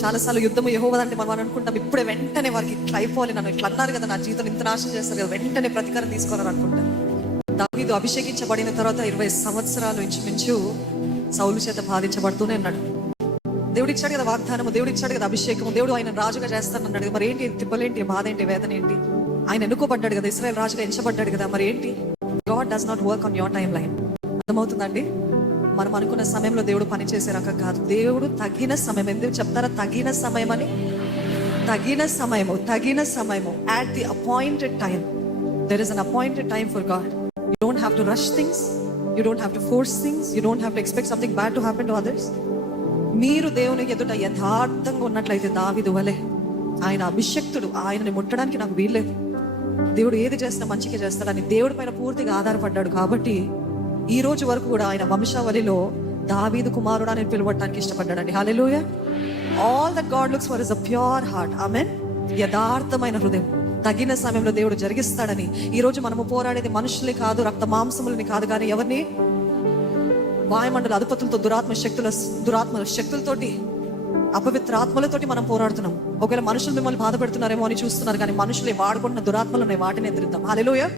చాలాసార్లు యుద్ధము యెహోవాదంటే మనం అనుకుంటాం, ఇప్పుడే వెంటనే వారికి ఇట్లా అయిపోవాలి, నన్ను ఇట్లా అన్నారు కదా, నా జీవితం ఇంత నాశనం చేస్తారు కదా, వెంటనే ప్రతీకారం తీసుకోవాలని అనుకుంటాం. దావీదు అభిషేకించబడిన తర్వాత 20 సంవత్సరాలు ఇంచుమించు సౌలు చేత బాధించబడుతూనే ఉన్నాడు. దేవుడు ఇచ్చాడు కదా వాగ్దానము, దేవుడు ఇచ్చాడు కదా అభిషేకము, దేవుడు ఆయన రాజుగా చేస్తానన్నాడు. మరి ఏంటి తిప్పలేంటి, బాధ ఏంటి, వేదన ఏంటి? ఆయన ఎన్నుకోబడ్డాడు కదా, ఇశ్రాయేల్ రాజుగా ఎంచబడ్డాడు కదా, మరి ఏంటి? God does not work on your time line. అర్థమవుతుందండి? మనం అనుకున్న సమయంలో దేవుడు పనిచేసే రకం కాదు. దేవుడు తగిన సమయం, ఎందుకు చెప్తారా తగిన సమయం అని? తగిన సమయము at the appointed time. There is an appointed time for God. You don't have to rush things, you don't have to force things, you don't have to expect something bad to happen to others. మీరు దేవుని ఎదుట యథార్థంగా ఉన్నట్లయితే దావీదు వలె, ఆయన అభిషక్తుడు, ఆయనని ముట్టడానికి నాకు వీల్లేదు, దేవుడు ఏది చేసినా మంచిగా చేస్తాడని దేవుడి పైన పూర్తిగా ఆధారపడ్డాడు. కాబట్టి ఈ రోజు వరకు కూడా ఆయన వంశావళిలో దావీదు కుమారుడు అని పిలువడానికి ఇష్టపడ్డాడండి. Hallelujah. All that God looks for is a pure heart. Amen. యథార్థమైన హృదయం తగిన సమయంలో దేవుడు జరిగిస్తాడని. ఈ రోజు మనము పోరాడేది మనుషుల్ని కాదు, రక్త మాంసములని కాదు, కానీ ఎవరిని? వాయుమండల అధిపతులతో, దురాత్మ శక్తులతోటి, అపవిత్ర ఆత్మలతోటి మనం పోరాడుతున్నాం. ఒకవేళ మనుషులు మిమ్మల్ని బాధ పెడుతున్నారేమో అని చూస్తున్నారు, కానీ మనుషులే వాడుకుంటున్న దురాత్మలు ఉన్నాయి, వాటిని ఎదురుద్దాం. హల్లెలూయా.